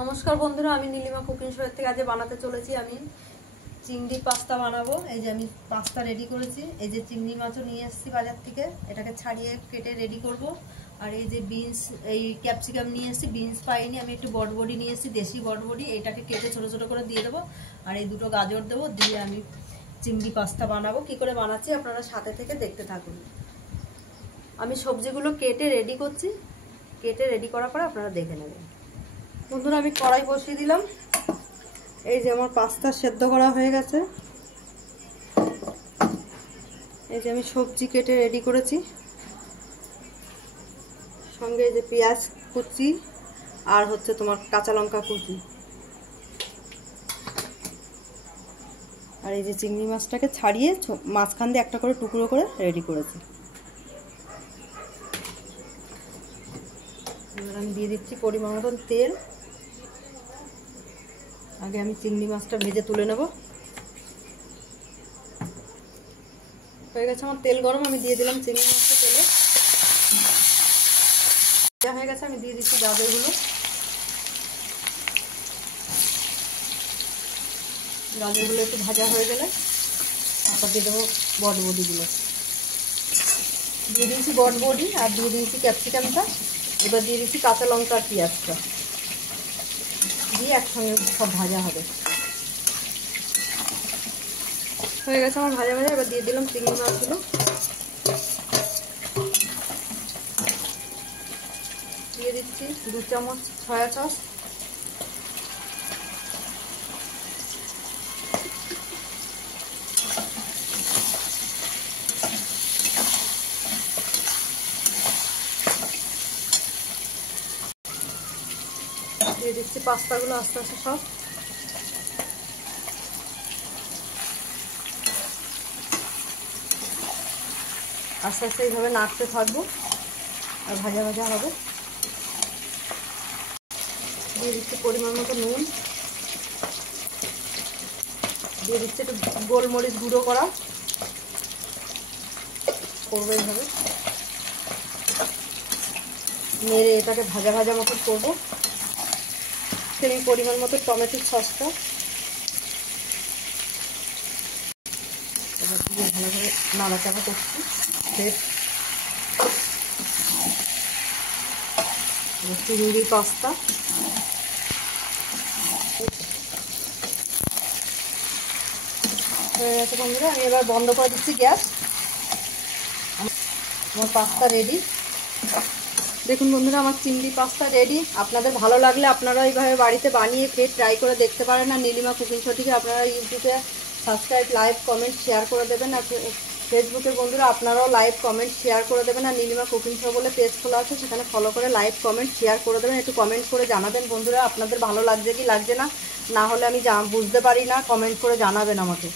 নমস্কার বন্ধুরা, আমি নীলিমা কুকিং শো থেকে আজ বানাতে চলেছি। আমি চিংড়ি পাস্তা বানাবো। এই যে আমি পাস্তা রেডি করেছি। এই যে চিংড়ি মাছও নিয়ে এসেছি বাজার থেকে, এটাকে ছাড়িয়ে কেটে রেডি করব। আর এই যে বিনস, এই ক্যাপসিকাম নিয়ে এসেছি, বিনস পাইনি, আমি একটু বটবডি নিয়ে এসেছি, দেশি বটবডি, এটাকে কেটে ছোটো ছোটো করে দিয়ে দেবো। আর এই দুটো গাজর দেবো, দিয়ে আমি চিংড়ি পাস্তা বানাবো। কি করে বানাচ্ছি আপনারা সাথে থেকে দেখতে থাকুন। আমি সবজিগুলো কেটে রেডি করছি, কেটে রেডি করার পরে আপনারা দেখে নেবেন। বন্ধুরা, আমি কড়াই বসিয়ে দিলাম। এই যে আমার পাস্তা সেদ্ধ করা হয়ে গেছে। এই যে আমি সবজি কেটে রেডি করেছি, সঙ্গে এই যে পেঁয়াজ কুচি আর হচ্ছে তোমার কাঁচা লঙ্কা কুচি। আর এই যে চিংড়ি মাছটাকে ছাড়িয়ে মাঝখান দিয়ে একটা করে টুকরো করে রেডি করেছি। এবার আমি দিয়ে দিচ্ছি পরিমাণ মতন তেল। আগে আমি চিংড়ি মাছটা ভেজে তুলে নেব। হয়ে গেছে আমার তেল গরম, আমি দিয়ে দিলাম চিংড়ি মাছটা তেলে। যা হয়ে গেছে আমি দিয়ে দিচ্ছি গাজরগুলো। গাজরগুলো একটু ভাজা হয়ে গেলে তারপর দিয়ে দেবো বটবডিগুলো। দিয়ে দিয়েছি বটবডি আর দিয়ে দিয়েছি ক্যাপসিকামটা। এবার দিয়ে দিচ্ছি কাঁচা লঙ্কা আর পেঁয়াজটা, দিয়ে একসঙ্গে সব ভাজা হবে। হয়ে গেছে আমার ভাজা ভাজা। এবার দিয়ে দিলাম চিংড়ি মাছগুলো, দিয়ে দিচ্ছি 2 চামচ সয়া সস, দিয়ে দিচ্ছি পাস্তাগুলো আস্তে আস্তে সব। আস্তে আস্তে এইভাবে নাড়তে থাকবো আর ভাজা ভাজা হবে। দিয়ে দিচ্ছি পরিমাণ মতো নুন, দিয়ে দিচ্ছি একটু গোলমরিচ গুঁড়ো করা, করবো এইভাবে নেড়ে এটাকে ভাজা ভাজা মতো করবো। সেই পরিমাণ মতো টমেটো সসটা এবার দিয়ে ভালোভাবে নাড়াচাড়া করছি। চিংড়ি পাস্তা হয়ে গেছে বন্ধুরা, আমি এবার বন্ধ করে দিচ্ছি গ্যাস। আমার পাস্তা রেডি। দেখুন বন্ধুরা, আমার চিংড়ি পাস্তা রেডি। আপনাদের ভালো লাগলে আপনারা এইভাবে বাড়িতে বানিয়ে খেয়ে ট্রাই করে দেখতে পারেন। আর নীলিমা কুকিং শোটিকে আপনারা ইউটিউবে সাবস্ক্রাইব, লাইক, কমেন্ট, শেয়ার করে দেবেন। আর ফেসবুকে বন্ধুরা আপনারাও লাইক, কমেন্ট, শেয়ার করে দেবেন। আর নীলিমা কুকিং শো বলে পেজ খোলা আছে, সেখানে ফলো করে লাইক, কমেন্ট, শেয়ার করে দেবেন। একটু কমেন্ট করে জানাবেন বন্ধুরা আপনাদের ভালো লাগছে কি লাগছে না, না হলে আমি বুঝতে পারি না, কমেন্ট করে জানাবেন আমাকে।